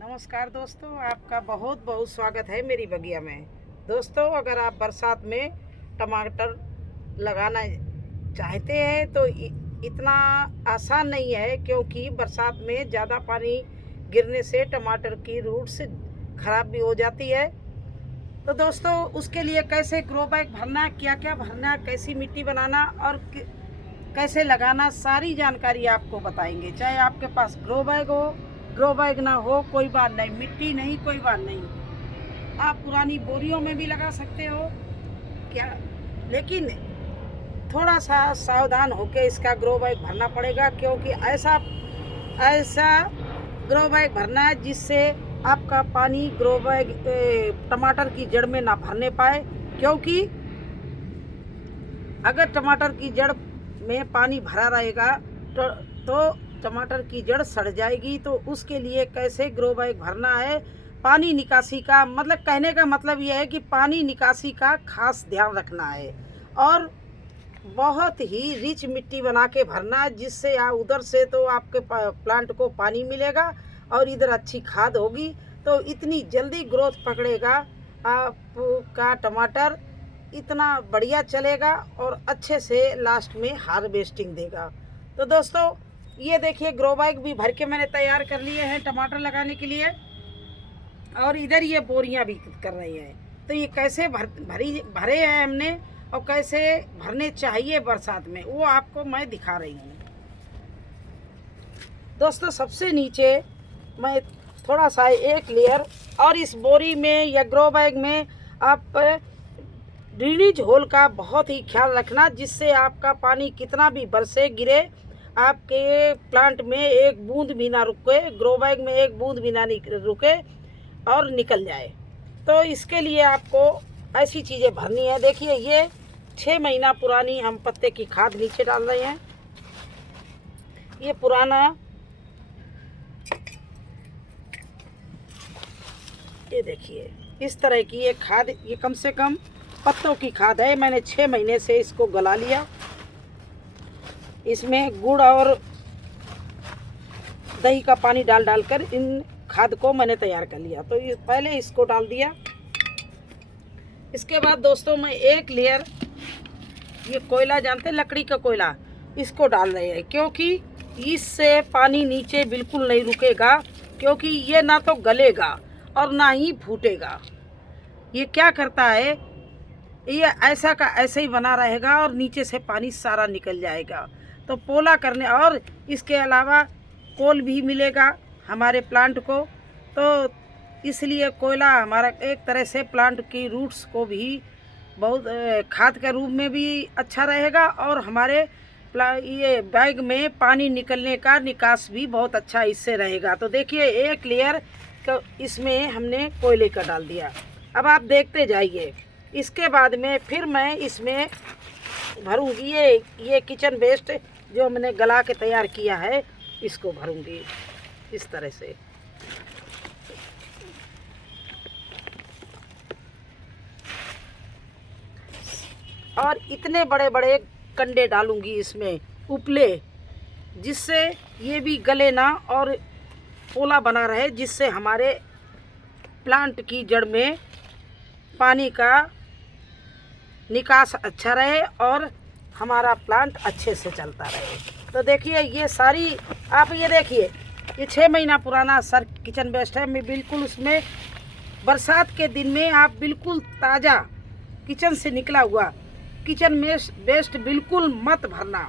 नमस्कार दोस्तों, आपका बहुत बहुत स्वागत है मेरी बगिया में। दोस्तों, अगर आप बरसात में टमाटर लगाना चाहते हैं तो इतना आसान नहीं है, क्योंकि बरसात में ज़्यादा पानी गिरने से टमाटर की रूट्स खराब भी हो जाती है। तो दोस्तों, उसके लिए कैसे ग्रो बैग भरना, क्या क्या भरना, कैसी मिट्टी बनाना और कैसे लगाना, सारी जानकारी आपको बताएंगे। चाहे आपके पास ग्रो बैग ना हो कोई बात नहीं, मिट्टी नहीं कोई बात नहीं, आप पुरानी बोरियों में भी लगा सकते हो क्या, लेकिन थोड़ा सा सावधान होकर इसका ग्रो बैग भरना पड़ेगा, क्योंकि ऐसा ग्रो बैग भरना है जिससे आपका पानी ग्रो बैग टमाटर की जड़ में ना भरने पाए। क्योंकि अगर टमाटर की जड़ में पानी भरा रहेगा तो टमाटर की जड़ सड़ जाएगी। तो उसके लिए कैसे ग्रो बैग भरना है, पानी निकासी का मतलब, कहने का मतलब यह है कि पानी निकासी का खास ध्यान रखना है और बहुत ही रिच मिट्टी बना के भरना है, जिससे उधर से तो आपके प्लांट को पानी मिलेगा और इधर अच्छी खाद होगी, तो इतनी जल्दी ग्रोथ पकड़ेगा आपका टमाटर, इतना बढ़िया चलेगा और अच्छे से लास्ट में हार्वेस्टिंग देगा। तो दोस्तों, ये देखिए ग्रो बैग भी भर के मैंने तैयार कर लिए हैं टमाटर लगाने के लिए, और इधर ये बोरियां भी कर रही हैं। तो ये कैसे भरे हैं हमने और कैसे भरने चाहिए बरसात में, वो आपको मैं दिखा रही हूँ। दोस्तों, सबसे नीचे मैं थोड़ा सा एक लेयर, और इस बोरी में या ग्रो बैग में आप ड्रेनेज होल का बहुत ही ख्याल रखना, जिससे आपका पानी कितना भी बरसे गिरे आपके प्लांट में एक बूंद भी ना रुके, ग्रो बैग में एक बूंद भी ना रुके और निकल जाए। तो इसके लिए आपको ऐसी चीज़ें भरनी है। देखिए, ये 6 महीना पुरानी हम पत्ते की खाद नीचे डाल रहे हैं। ये पुराना, ये देखिए इस तरह की ये खाद, ये कम से कम पत्तों की खाद है। मैंने 6 महीने से इसको गला लिया, इसमें गुड़ और दही का पानी डाल कर इन खाद को मैंने तैयार कर लिया। तो ये पहले इसको डाल दिया। इसके बाद दोस्तों, मैं एक लेयर ये कोयला, जानते हैं लकड़ी का कोयला, इसको डाल रहे हैं, क्योंकि इससे पानी नीचे बिल्कुल नहीं रुकेगा, क्योंकि ये ना तो गलेगा और ना ही फूटेगा। ये क्या करता है, ये ऐसा का ऐसे ही बना रहेगा और नीचे से पानी सारा निकल जाएगा। तो पोला करने, और इसके अलावा कोल भी मिलेगा हमारे प्लांट को, तो इसलिए कोयला हमारा एक तरह से प्लांट की रूट्स को भी बहुत खाद के रूप में भी अच्छा रहेगा, और हमारे ये बैग में पानी निकलने का निकास भी बहुत अच्छा इससे रहेगा। तो देखिए, एक लेयर इसमें हमने कोयले का डाल दिया। अब आप देखते जाइए, इसके बाद में फिर मैं इसमें भरूंगी ये किचन वेस्ट जो मैंने गला के तैयार किया है, इसको भरूंगी इस तरह से। और इतने बड़े बड़े कंडे डालूंगी इसमें, उपले, जिससे ये भी गले ना और पोला बना रहे, जिससे हमारे प्लांट की जड़ में पानी का निकास अच्छा रहे और हमारा प्लांट अच्छे से चलता रहे। तो देखिए, ये सारी आप ये देखिए, ये 6 महीना पुराना सर किचन वेस्ट है। मैं बिल्कुल उसमें बरसात के दिन में आप बिल्कुल ताज़ा किचन से निकला हुआ किचन में वेस्ट बिल्कुल मत भरना,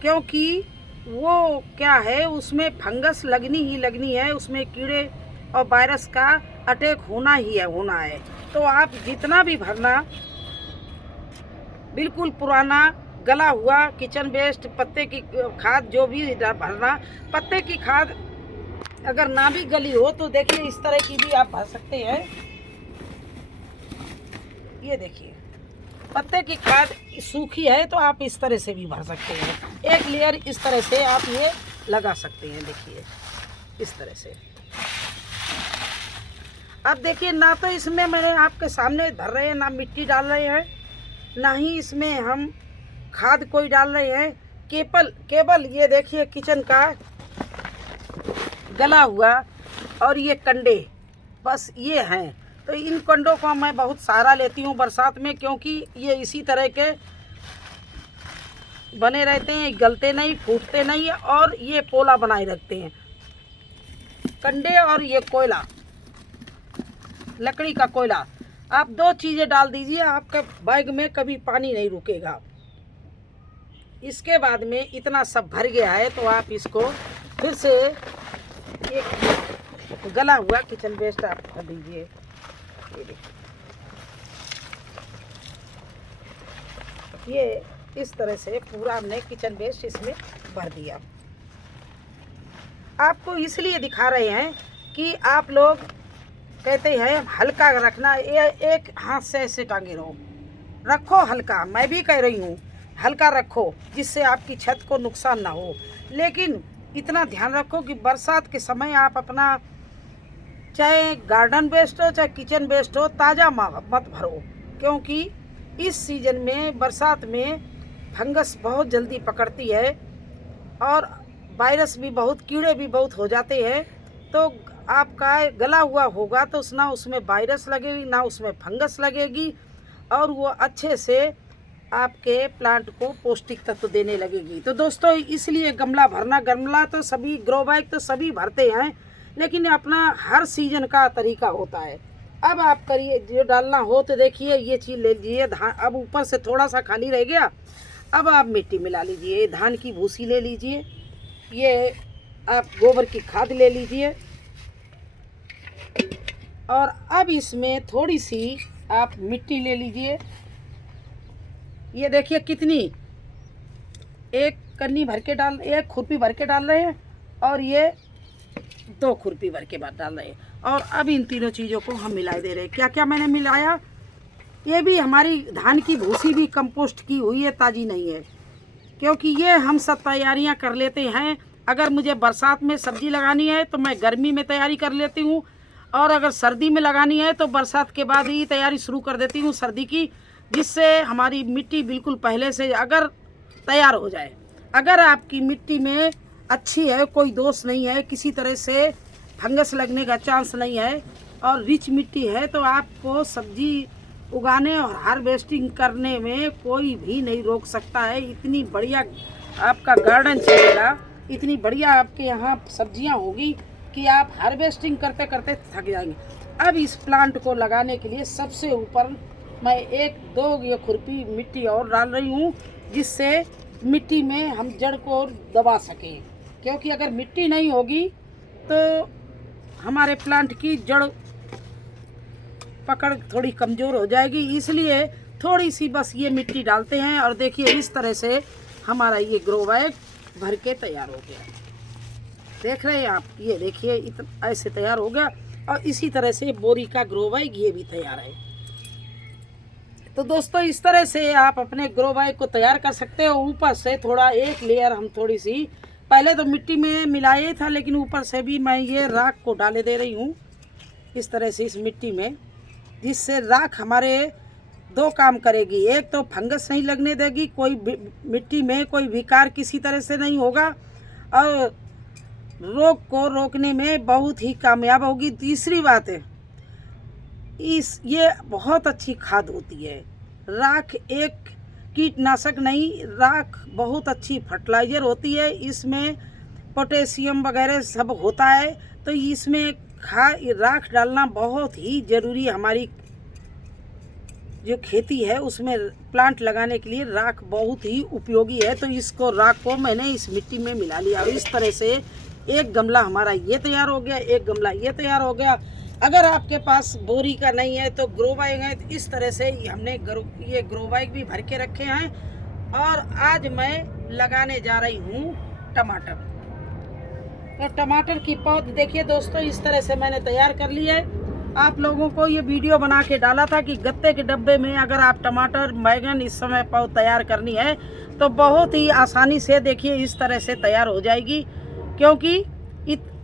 क्योंकि वो क्या है, उसमें फंगस लगनी ही लगनी है, उसमें कीड़े और वायरस का अटैक होना है। तो आप जितना भी भरना, बिल्कुल पुराना गला हुआ किचन वेस्ट, पत्ते की खाद जो भी भरना। पत्ते की खाद अगर ना भी गली हो तो देखिए, इस तरह की भी आप भर सकते हैं। ये देखिए, पत्ते की खाद सूखी है तो आप इस तरह से भी भर सकते हैं। एक लेयर इस तरह से आप ये लगा सकते हैं। देखिए, इस तरह से। अब देखिए, ना तो इसमें मैंने आपके सामने धर रहे हैं, ना मिट्टी डाल रहे हैं, ना ही इसमें हम खाद कोई डाल रहे हैं। केवल ये देखिए किचन का गला हुआ और ये कंडे, बस ये हैं। तो इन कंडों को मैं बहुत सहारा लेती हूँ बरसात में, क्योंकि ये इसी तरह के बने रहते हैं, गलते नहीं, फूटते नहीं, और ये पोला बनाए रखते हैं। कंडे और ये कोयला, लकड़ी का कोयला, आप 2 चीज़ें डाल दीजिए, आपके बैग में कभी पानी नहीं रुकेगा। इसके बाद में इतना सब भर गया है तो आप इसको फिर से एक गला हुआ किचन वेस्ट आप भर दीजिए। ये देखिए, ये इस तरह से पूरा हमने किचन वेस्ट इसमें भर दिया। आपको इसलिए दिखा रहे हैं कि आप लोग कहते हैं हल्का रखना, ये एक हाथ से ऐसे टांगे रखो हल्का। मैं भी कह रही हूँ हल्का रखो, जिससे आपकी छत को नुकसान ना हो। लेकिन इतना ध्यान रखो कि बरसात के समय आप अपना चाहे गार्डन वेस्ट हो चाहे किचन वेस्ट हो, ताज़ा मत भरो, क्योंकि इस सीज़न में बरसात में फंगस बहुत जल्दी पकड़ती है और वायरस भी बहुत, कीड़े भी बहुत हो जाते हैं। तो आपका गला हुआ होगा तो ना उसमें वायरस लगेगी ना उसमें फंगस लगेगी, और वो अच्छे से आपके प्लांट को पौष्टिक तत्व देने लगेगी। तो दोस्तों इसलिए गमला भरना, गमला तो सभी, ग्रो बैग तो सभी भरते हैं, लेकिन अपना हर सीजन का तरीका होता है। अब आप करिए, जो डालना हो तो देखिए ये चीज़ ले लीजिए धान। अब ऊपर से थोड़ा सा खाली रह गया, अब आप मिट्टी मिला लीजिए, धान की भूसी ले लीजिए, ये आप गोबर की खाद ले लीजिए, और अब इसमें थोड़ी सी आप मिट्टी ले लीजिए। ये देखिए कितनी, एक कन्नी भर के डाल, एक खुरपी भर के डाल रहे हैं, और ये 2 खुरपी भर के बाद डाल रहे हैं। और अब इन तीनों चीज़ों को हम मिला दे रहे हैं। क्या क्या मैंने मिलाया, ये भी हमारी धान की भूसी भी कंपोस्ट की हुई है, ताज़ी नहीं है, क्योंकि ये हम सब तैयारियां कर लेते हैं। अगर मुझे बरसात में सब्जी लगानी है तो मैं गर्मी में तैयारी कर लेती हूँ, और अगर सर्दी में लगानी है तो बरसात के बाद ही तैयारी शुरू कर देती हूँ सर्दी की, जिससे हमारी मिट्टी बिल्कुल पहले से अगर तैयार हो जाए। अगर आपकी मिट्टी में अच्छी है, कोई दोष नहीं है, किसी तरह से फंगस लगने का चांस नहीं है, और रिच मिट्टी है, तो आपको सब्जी उगाने और हार्वेस्टिंग करने में कोई भी नहीं रोक सकता है। इतनी बढ़िया आपका गार्डन चलेगा, इतनी बढ़िया आपके यहाँ सब्जियाँ होगी कि आप हार्वेस्टिंग करते करते थक जाएंगे। अब इस प्लांट को लगाने के लिए सबसे ऊपर मैं 1-2 ये खुरपी मिट्टी और डाल रही हूँ, जिससे मिट्टी में हम जड़ को दबा सकें, क्योंकि अगर मिट्टी नहीं होगी तो हमारे प्लांट की जड़ पकड़ थोड़ी कमज़ोर हो जाएगी। इसलिए थोड़ी सी बस ये मिट्टी डालते हैं, और देखिए इस तरह से हमारा ये ग्रो बैग भर के तैयार हो गया। देख रहे हैं आप, ये देखिए इतना ऐसे तैयार हो गया, और इसी तरह से बोरी का ग्रो बैग ये भी तैयार है। तो दोस्तों इस तरह से आप अपने ग्रो बैग को तैयार कर सकते हो। ऊपर से थोड़ा एक लेयर हम थोड़ी सी, पहले तो मिट्टी में मिलाया था, लेकिन ऊपर से भी मैं ये राख को डाले दे रही हूँ इस तरह से इस मिट्टी में, जिससे राख हमारे 2 काम करेगी। एक तो फंगस नहीं लगने देगी, कोई मिट्टी में कोई विकार किसी तरह से नहीं होगा, और रोग को रोकने में बहुत ही कामयाब होगी। तीसरी बात है, ये बहुत अच्छी खाद होती है। राख एक कीटनाशक नहीं, राख बहुत अच्छी फर्टिलाइज़र होती है। इसमें पोटेशियम वगैरह सब होता है, तो इसमें राख डालना बहुत ही ज़रूरी है। हमारी जो खेती है उसमें प्लांट लगाने के लिए राख बहुत ही उपयोगी है। तो इसको, राख को मैंने इस मिट्टी में मिला लिया, और इस तरह से एक गमला हमारा ये तैयार हो गया, एक गमला ये तैयार हो गया। अगर आपके पास बोरी का नहीं है तो ग्रो बैग है, तो इस तरह से हमने ये ग्रो बैग भी भर के रखे हैं। और आज मैं लगाने जा रही हूँ टमाटर। तो टमाटर की पौध देखिए दोस्तों, इस तरह से मैंने तैयार कर ली है। आप लोगों को ये वीडियो बना के डाला था कि गत्ते के डब्बे में अगर आप टमाटर, बैगन इस समय पौध तैयार करनी है तो बहुत ही आसानी से देखिए इस तरह से तैयार हो जाएगी, क्योंकि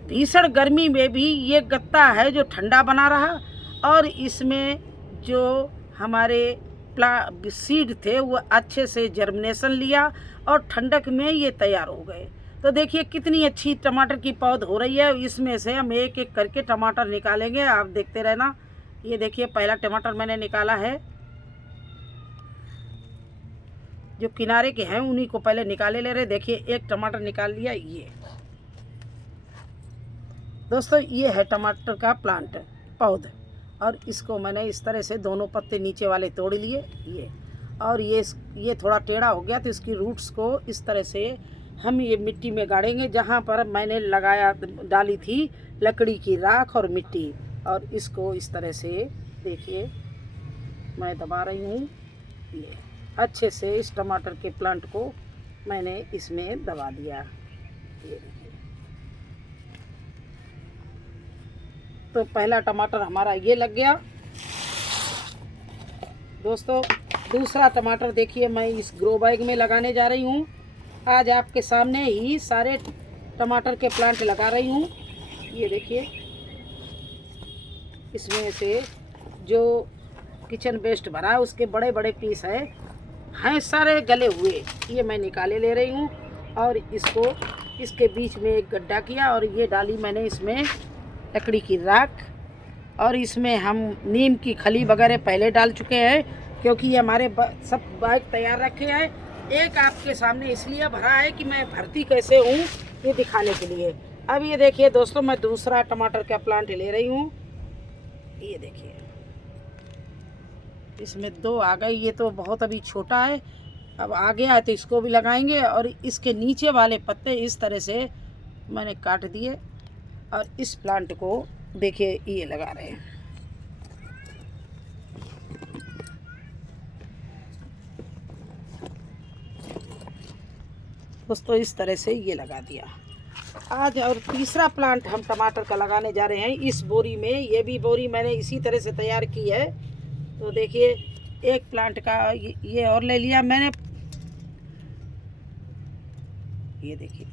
भीषण गर्मी में भी ये गत्ता है जो ठंडा बना रहा, और इसमें जो हमारे सीड थे वो अच्छे से जर्मिनेशन लिया, और ठंडक में ये तैयार हो गए। तो देखिए कितनी अच्छी टमाटर की पौध हो रही है। इसमें से हम एक एक करके टमाटर निकालेंगे, आप देखते रहना। ये देखिए पहला टमाटर मैंने निकाला है, जो किनारे के हैं उन्हीं को पहले निकाले ले रहे। देखिए एक टमाटर निकाल लिया। ये दोस्तों ये है टमाटर का प्लांट पौध, और इसको मैंने इस तरह से दोनों पत्ते नीचे वाले तोड़ लिए। ये और ये थोड़ा टेढ़ा हो गया तो इसकी रूट्स को इस तरह से हम ये मिट्टी में गाड़ेंगे, जहाँ पर मैंने डाली थी लकड़ी की राख और मिट्टी। और इसको इस तरह से देखिए मैं दबा रही हूँ। ये अच्छे से इस टमाटर के प्लांट को मैंने इसमें दबा दिया। ये देखिए, तो पहला टमाटर हमारा ये लग गया। दोस्तों दूसरा टमाटर देखिए मैं इस ग्रो बैग में लगाने जा रही हूँ। आज आपके सामने ही सारे टमाटर के प्लांट लगा रही हूँ। ये देखिए इसमें से जो किचन वेस्ट भरा है उसके बड़े बड़े पीस हैं सारे गले हुए, ये मैं निकाले ले रही हूँ। और इसको इसके बीच में एक गड्ढा किया और ये डाली मैंने इसमें लकड़ी की राख, और इसमें हम नीम की खली वगैरह पहले डाल चुके हैं, क्योंकि ये हमारे सब बैग तैयार रखे हैं। एक आपके सामने इसलिए भरा है कि मैं भरती कैसे हूँ ये दिखाने के लिए। अब ये देखिए दोस्तों मैं दूसरा टमाटर का प्लांट ले रही हूँ। ये देखिए इसमें 2 आ गए, ये तो बहुत अभी छोटा है, अब आ गया है तो इसको भी लगाएंगे। और इसके नीचे वाले पत्ते इस तरह से मैंने काट दिए और इस प्लांट को देखिए ये लगा रहे हैं। दोस्तों इस तरह से ये लगा दिया आज। और तीसरा प्लांट हम टमाटर का लगाने जा रहे हैं इस बोरी में। ये भी बोरी मैंने इसी तरह से तैयार की है। तो देखिए एक प्लांट का ये और ले लिया मैंने। ये देखिए,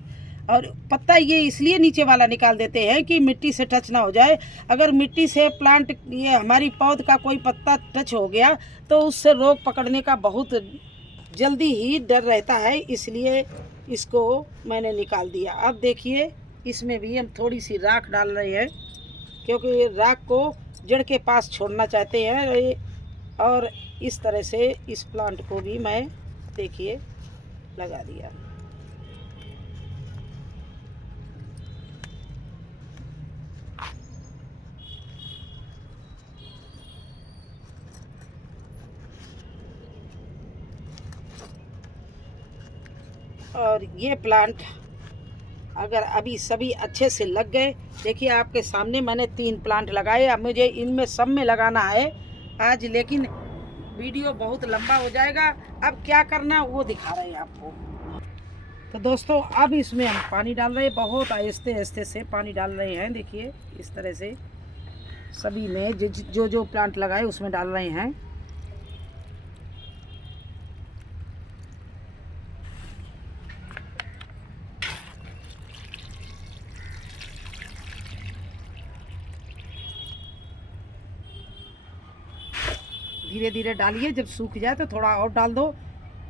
और पत्ता ये इसलिए नीचे वाला निकाल देते हैं कि मिट्टी से टच ना हो जाए। अगर मिट्टी से प्लांट ये हमारी पौध का कोई पत्ता टच हो गया तो उससे रोग पकड़ने का बहुत जल्दी ही डर रहता है, इसलिए इसको मैंने निकाल दिया। अब देखिए इसमें भी हम थोड़ी सी राख डाल रहे हैं, क्योंकि राख को जड़ के पास छोड़ना चाहते हैं। और इस तरह से इस प्लांट को भी मैं देखिए लगा दिया। और ये प्लांट अगर अभी सभी अच्छे से लग गए, देखिए आपके सामने मैंने 3 प्लांट लगाए। अब मुझे इनमें सब में लगाना है आज, लेकिन वीडियो बहुत लंबा हो जाएगा। अब क्या करना वो दिखा रहे हैं आपको। तो दोस्तों अब इसमें हम पानी डाल रहे हैं, बहुत आहिस्ते आहिस्ते से पानी डाल रहे हैं। देखिए इस तरह से सभी में जो प्लांट लगाए उसमें डाल रहे हैं। धीरे धीरे डालिए, जब सूख जाए तो थोड़ा और डाल दो।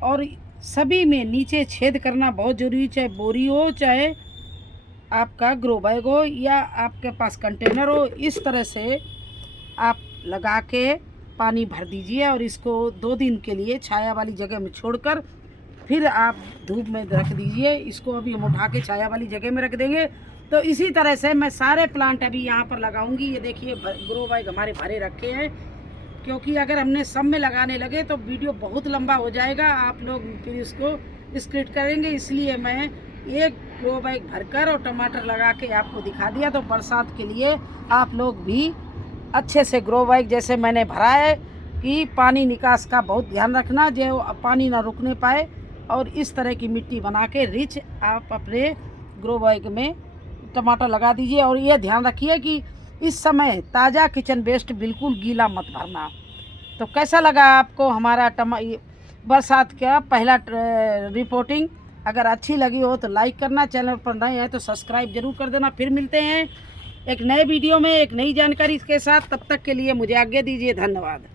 और सभी में नीचे छेद करना बहुत ज़रूरी, चाहे बोरी हो, चाहे आपका ग्रो बैग हो, या आपके पास कंटेनर हो। इस तरह से आप लगा के पानी भर दीजिए और इसको 2 दिन के लिए छाया वाली जगह में छोड़कर फिर आप धूप में रख दीजिए। इसको अभी हम उठा के छाया वाली जगह में रख देंगे। तो इसी तरह से मैं सारे प्लांट अभी यहाँ पर लगाऊंगी। ये देखिए ग्रो बैग हमारे भरे रखे हैं, क्योंकि अगर हमने सब में लगाने लगे तो वीडियो बहुत लंबा हो जाएगा, आप लोग फिर इसको स्किप करेंगे। इसलिए मैं एक ग्रो बैग भरकर और टमाटर लगा के आपको दिखा दिया। तो बरसात के लिए आप लोग भी अच्छे से ग्रो बैग जैसे मैंने भरा है कि पानी निकास का बहुत ध्यान रखना, जो पानी ना रुकने पाए। और इस तरह की मिट्टी बना के रिच आप अपने ग्रो बैग में टमाटर लगा दीजिए। और ये ध्यान रखिए कि इस समय ताज़ा किचन वेस्ट बिल्कुल गीला मत भरना। तो कैसा लगा आपको हमारा बरसात का पहला रिपोर्टिंग? अगर अच्छी लगी हो तो लाइक करना, चैनल पर नए हैं तो सब्सक्राइब जरूर कर देना। फिर मिलते हैं एक नए वीडियो में एक नई जानकारी के साथ। तब तक के लिए मुझे आज्ञा दीजिए। धन्यवाद।